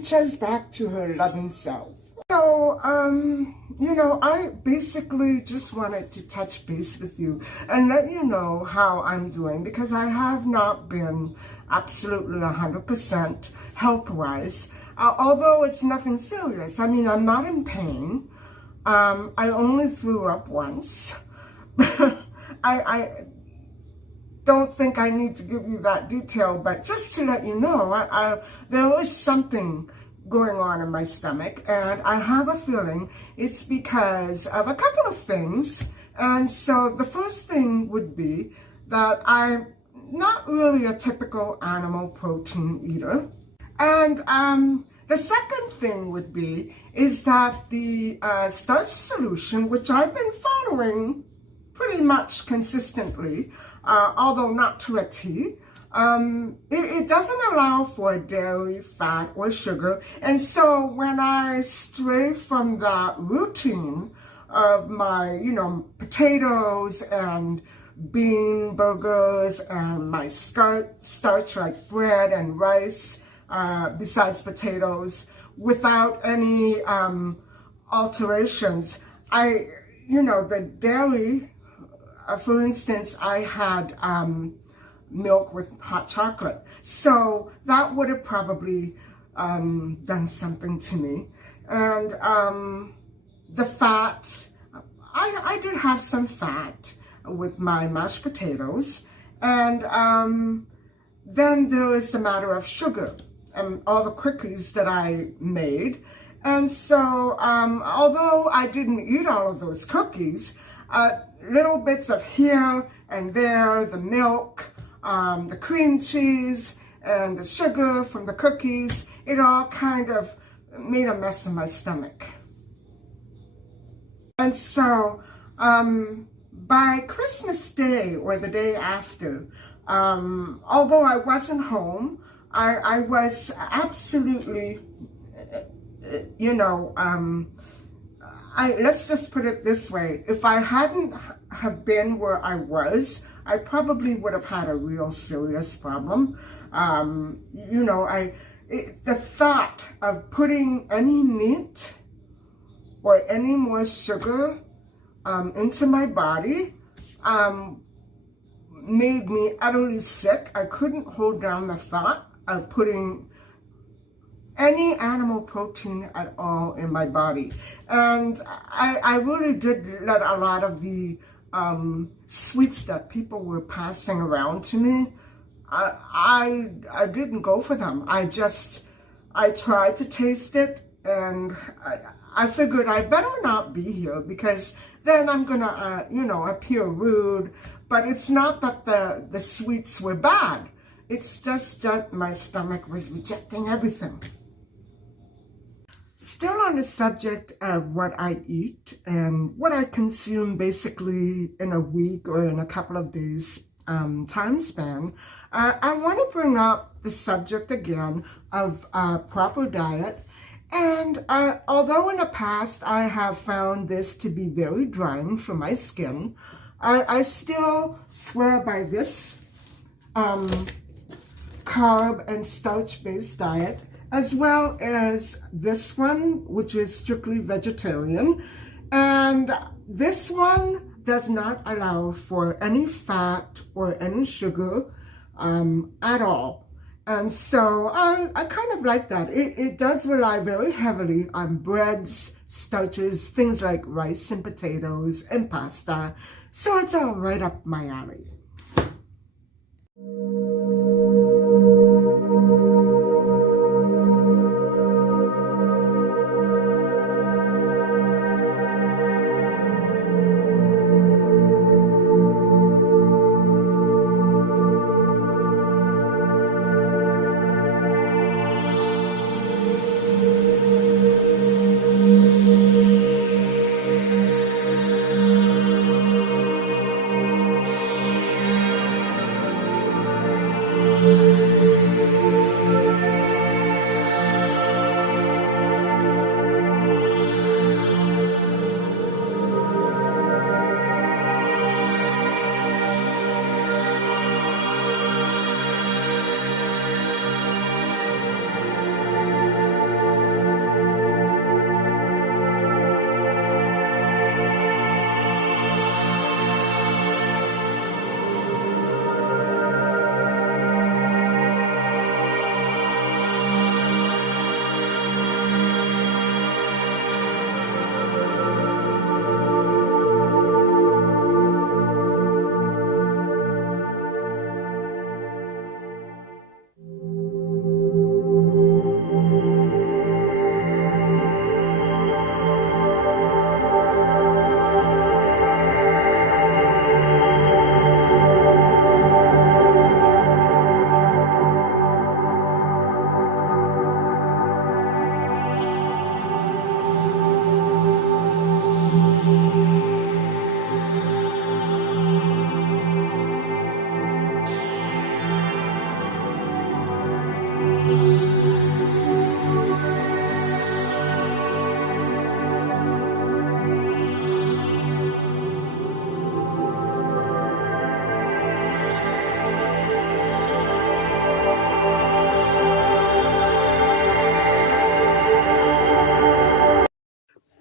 reaches back to her loving self. So, I basically just wanted to touch base with you and let you know how I'm doing, because I have not been absolutely 100% health-wise, although it's nothing serious. I mean, I'm not in pain. I only threw up once. I don't think I need to give you that detail, but just to let you know, there was something going on in my stomach, and I have a feeling it's because of a couple of things. And so the first thing would be that I'm not really a typical animal protein eater. And the second thing would be is that the starch solution, which I've been following pretty much consistently, although not to a T, it doesn't allow for dairy, fat, or sugar. And so when I stray from that routine of my, potatoes and bean burgers and my starch like bread and rice, besides potatoes, without any alterations, the dairy, for instance, I had milk with hot chocolate. So that would have probably done something to me. And the fat, I did have some fat with my mashed potatoes. And then there is the matter of sugar and all the cookies that I made. And so although I didn't eat all of those cookies, little bits of here and there, the milk, the cream cheese, and the sugar from the cookies, it all kind of made a mess in my stomach. And so by Christmas Day or the day after, although I wasn't home, I was absolutely, let's just put it this way. If I hadn't have been where I was, I probably would have had a real serious problem. The thought of putting any meat or any more sugar into my body made me utterly sick. I couldn't hold down the thought of putting any animal protein at all in my body. And I really did let a lot of the sweets that people were passing around to me, I didn't go for them. I tried to taste it, and I figured I better not be here, because then I'm gonna, appear rude. But it's not that the sweets were bad. It's just that my stomach was rejecting everything. Still on the subject of what I eat and what I consume basically in a week or in a couple of days time span, I want to bring up the subject again of proper diet. And although in the past I have found this to be very drying for my skin, I still swear by this carb and starch-based diet, as well as this one, which is strictly vegetarian. And this one does not allow for any fat or any sugar at all. And so I kind of like that. It does rely very heavily on breads, starches, things like rice and potatoes and pasta. So it's all right up my alley.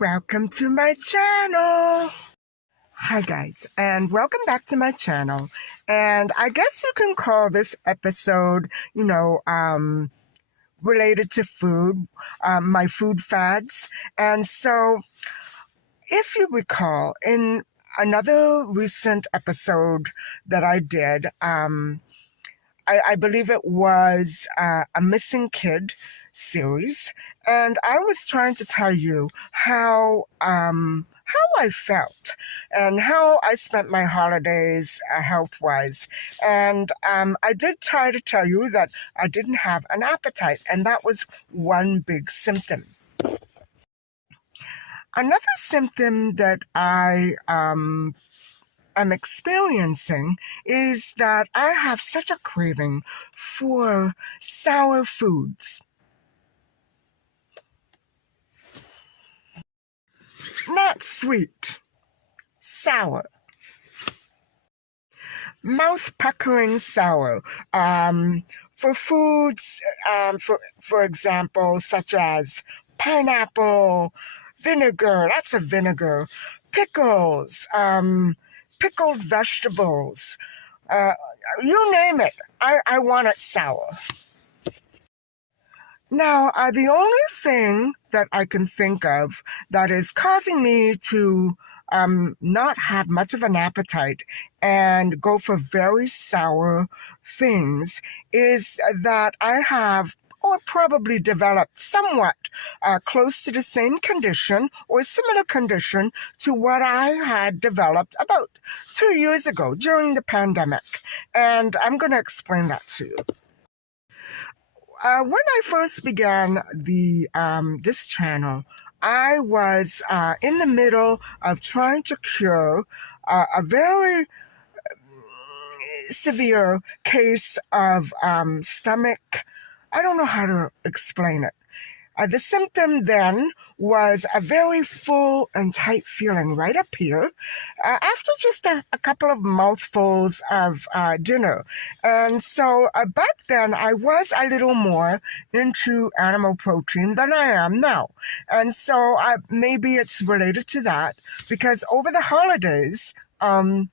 Welcome to my channel. Hi guys, and welcome back to my channel. And I guess you can call this episode, related to food, my food fads. And so, if you recall, in another recent episode that I did, I believe it was a missing kid series, and I was trying to tell you how I felt and how I spent my holidays health-wise. And I did try to tell you that I didn't have an appetite, and that was one big symptom. Another symptom that I am experiencing is that I have such a craving for sour foods. Not sweet, sour. Mouth-puckering sour. For foods, for example, such as pineapple, vinegar, lots of vinegar, pickles, pickled vegetables, you name it, I want it sour. Now, the only thing that I can think of that is causing me to not have much of an appetite and go for very sour things is that I have or probably developed somewhat close to the same condition or similar condition to what I had developed about 2 years ago during the pandemic. And I'm going to explain that to you. When I first began this channel, I was in the middle of trying to cure a very severe case of stomach. I don't know how to explain it. The symptom then was a very full and tight feeling right up here after just a couple of mouthfuls of dinner. And so back then I was a little more into animal protein than I am now. And so maybe it's related to that because over the holidays, I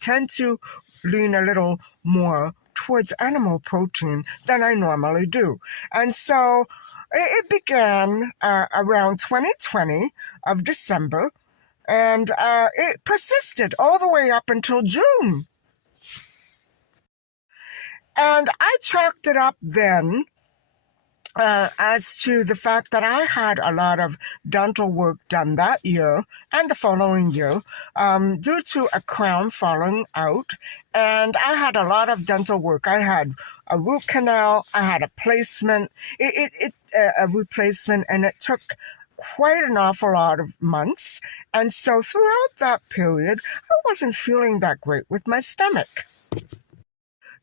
tend to lean a little more towards animal protein than I normally do. And so it began around 2020 of December, and it persisted all the way up until June. And I chalked it up then as to the fact that I had a lot of dental work done that year and the following year due to a crown falling out. And I had a lot of dental work. I had a root canal, I had a placement, a replacement, and it took quite an awful lot of months. And so throughout that period, I wasn't feeling that great with my stomach.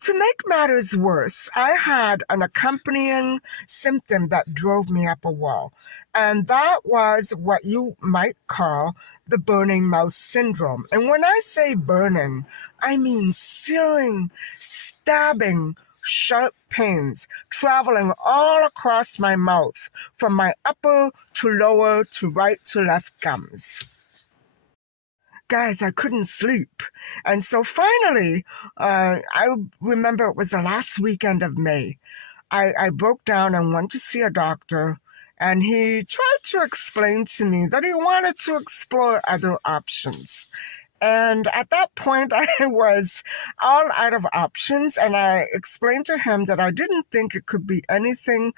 To make matters worse, I had an accompanying symptom that drove me up a wall, and that was what you might call the burning mouth syndrome. And when I say burning, I mean searing, stabbing, sharp pains traveling all across my mouth, from my upper to lower to right to left gums. Guys, I couldn't sleep. And so finally, I remember it was the last weekend of May. I broke down and went to see a doctor, and he tried to explain to me that he wanted to explore other options. And at that point, I was all out of options, and I explained to him that I didn't think it could be anything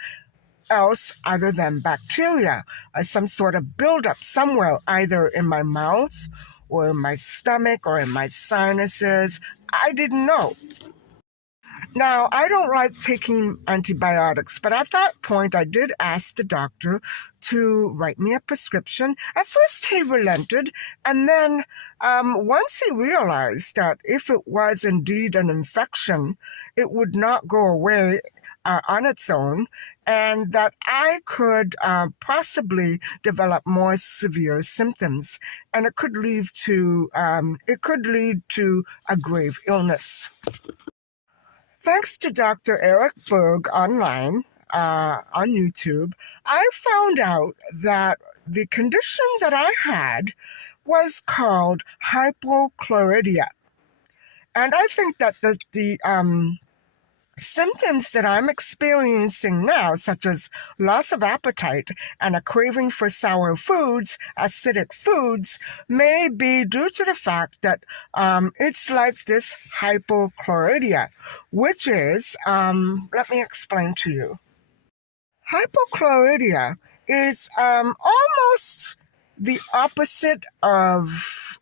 else other than bacteria, some sort of buildup somewhere, either in my mouth or in my stomach or in my sinuses. I didn't know. Now, I don't like taking antibiotics, but at that point, I did ask the doctor to write me a prescription. At first, he relented, and then once he realized that if it was indeed an infection, it would not go away on its own, and that I could possibly develop more severe symptoms, and it could lead to a grave illness. Thanks to Dr. Eric Berg online on YouTube, I found out that the condition that I had was called hypochlorhydria. And I think that the symptoms that I'm experiencing now, such as loss of appetite and a craving for sour foods, acidic foods, may be due to the fact that it's like this hypochlorhydria, which is, let me explain to you. Hypochlorhydria is almost the opposite of,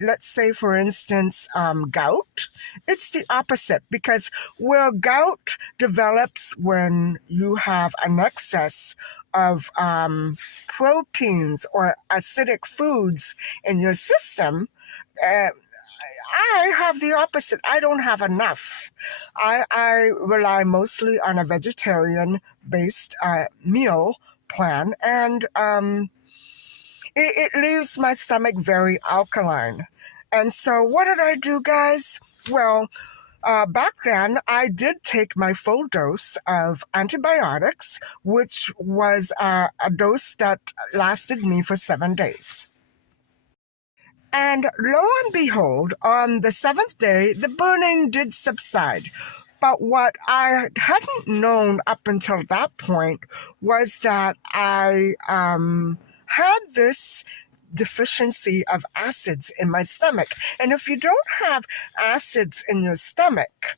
let's say, for instance, gout. It's the opposite, because where gout develops when you have an excess of proteins or acidic foods in your system, I have the opposite. I don't have enough. I rely mostly on a vegetarian-based meal plan, and it leaves my stomach very alkaline. And so what did I do, guys? Well, back then, I did take my full dose of antibiotics, which was a dose that lasted me for 7 days. And lo and behold, on the 7th day, the burning did subside. But what I hadn't known up until that point was that I had this deficiency of acids in my stomach. And if you don't have acids in your stomach,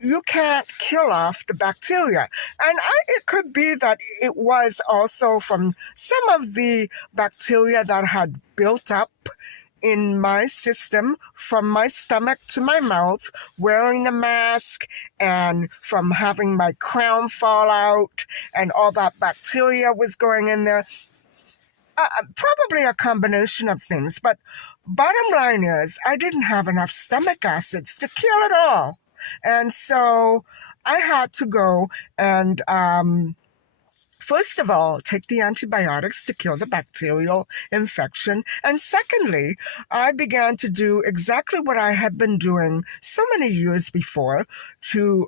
you can't kill off the bacteria. And it could be that it was also from some of the bacteria that had built up in my system from my stomach to my mouth, wearing a mask, and from having my crown fall out, and all that bacteria was going in there. Probably a combination of things, but bottom line is I didn't have enough stomach acids to kill it all. And so I had to go and first of all, take the antibiotics to kill the bacterial infection. And secondly, I began to do exactly what I had been doing so many years before to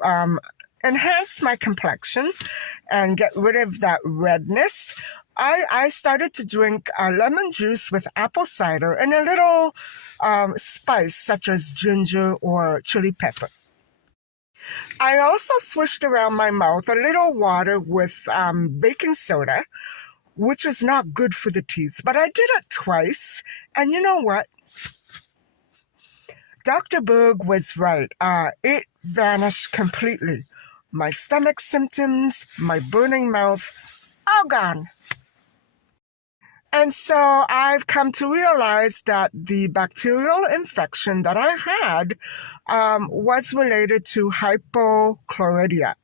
enhance my complexion and get rid of that redness. I started to drink lemon juice with apple cider and a little spice such as ginger or chili pepper. I also swished around my mouth a little water with baking soda, which is not good for the teeth, but I did it twice. And you know what? Dr. Berg was right. It vanished completely. My stomach symptoms, my burning mouth, all gone. And so I've come to realize that the bacterial infection that I had was related to hypochlorhydria.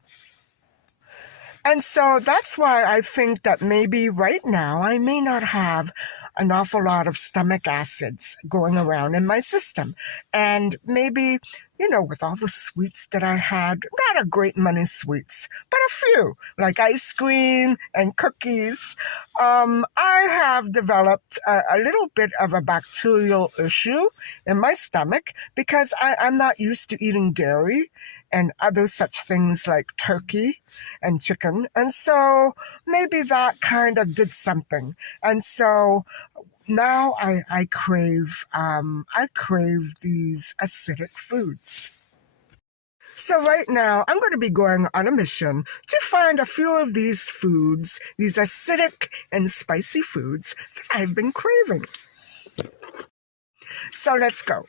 And so that's why I think that maybe right now I may not have an awful lot of stomach acids going around in my system. And maybe, with all the sweets that I had, not a great many sweets, but a few, like ice cream and cookies, I have developed a little bit of a bacterial issue in my stomach because I'm not used to eating dairy and other such things like turkey and chicken. And so maybe that kind of did something. And so now I crave these acidic foods. So right now, I'm going to be going on a mission to find a few of these foods, these acidic and spicy foods that I've been craving. So let's go.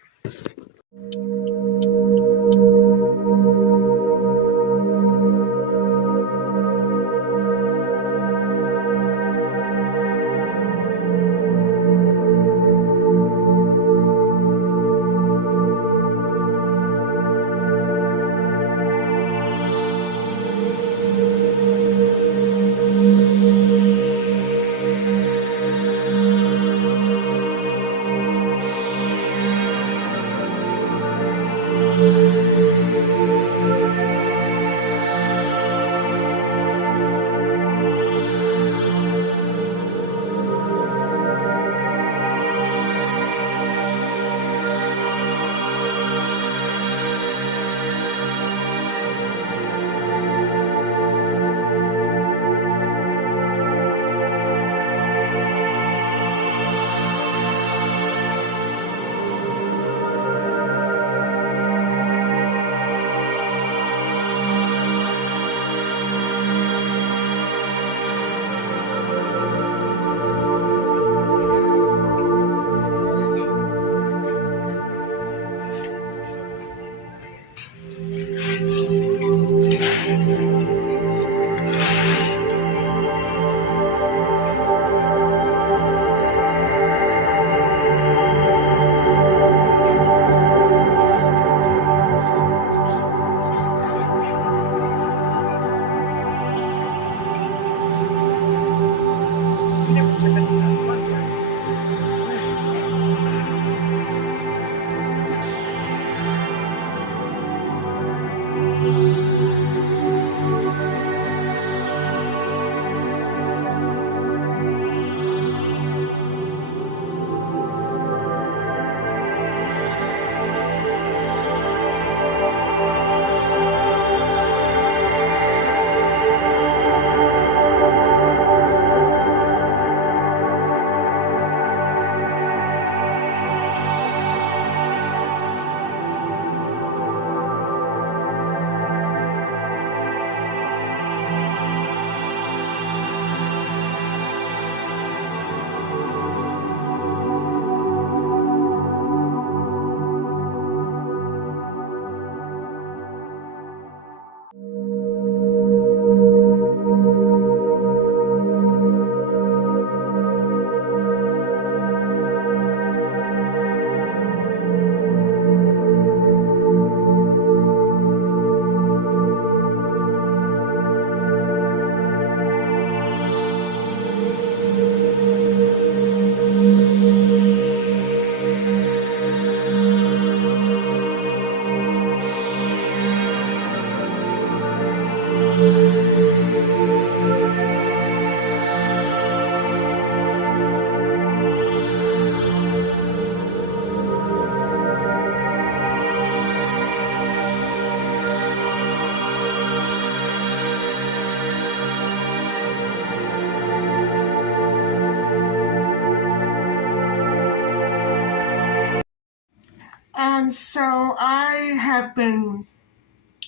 And so I have been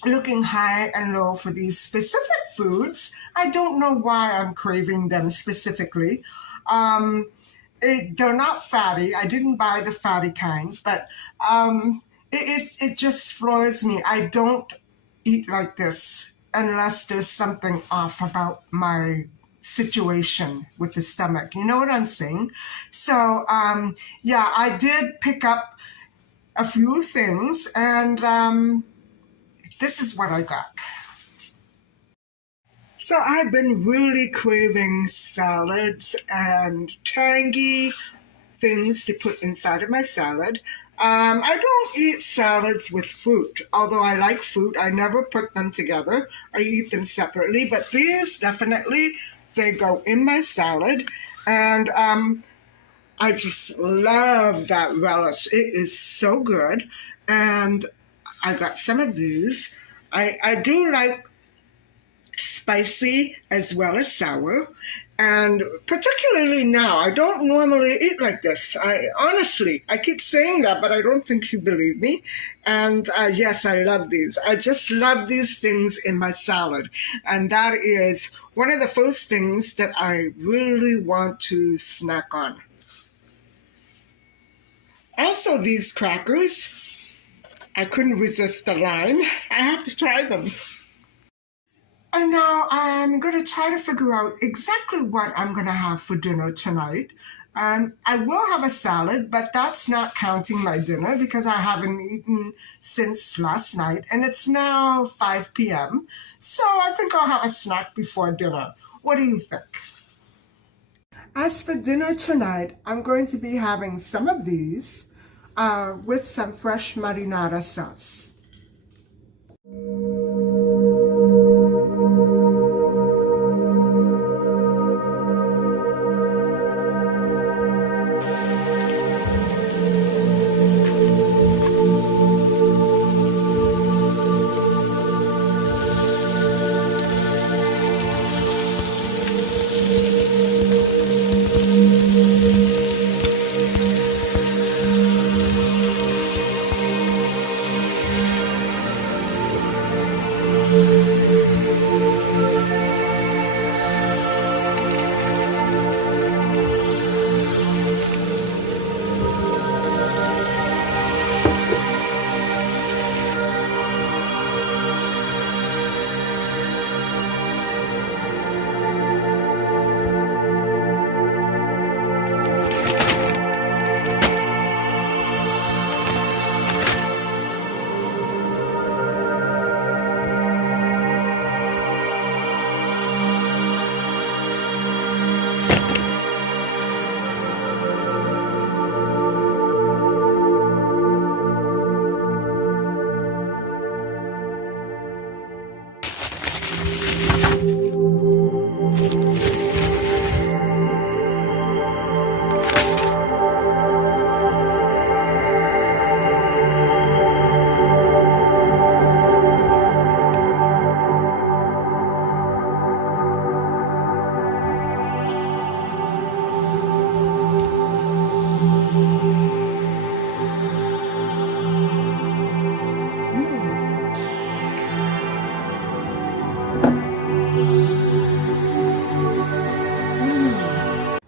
looking high and low for these specific foods. I don't know why I'm craving them specifically. They're not fatty. I didn't buy the fatty kind, but it just floors me. I don't eat like this unless there's something off about my situation with the stomach. You know what I'm saying? So yeah, I did pick up a few things, and this is what I got. So I've been really craving salads and tangy things to put inside of my salad. I don't eat salads with fruit, although I like fruit. I never put them together. I eat them separately, but these definitely, they go in my salad. And I just love that relish. It is so good. And I got some of these. I do like spicy as well as sour, and particularly now, I don't normally eat like this. I keep saying that, but I don't think you believe me. And yes, I love these. I just love these things in my salad, and that is one of the first things that I really want to snack on. Also, these crackers, I couldn't resist the lime. I have to try them. And now I'm going to try to figure out exactly what I'm going to have for dinner tonight. I will have a salad, but that's not counting my dinner because I haven't eaten since last night, and it's now 5 p.m. So I think I'll have a snack before dinner. What do you think? As for dinner tonight, I'm going to be having some of these with some fresh marinara sauce.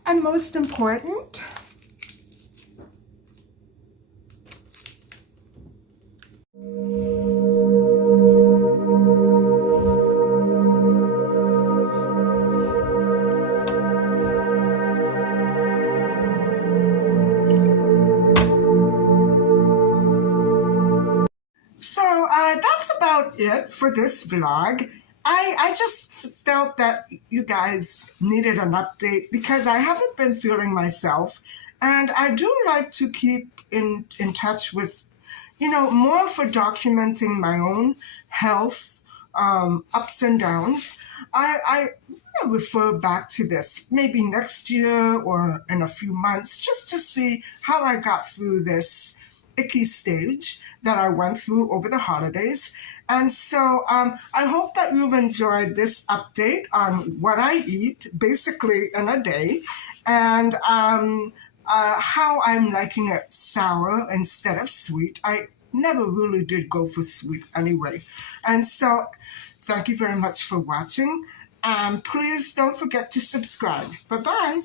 And most important, so that's about it for this vlog. I just felt that you guys needed an update because I haven't been feeling myself, and I do like to keep in touch with, more for documenting my own health ups and downs. I refer back to this maybe next year or in a few months just to see how I got through this icky stage that I went through over the holidays. And so I hope that you've enjoyed this update on what I eat basically in a day, and how I'm liking it sour instead of sweet. never really did go for sweet anyway. And so, thank you very much for watching. And please don't forget to subscribe. Bye-bye.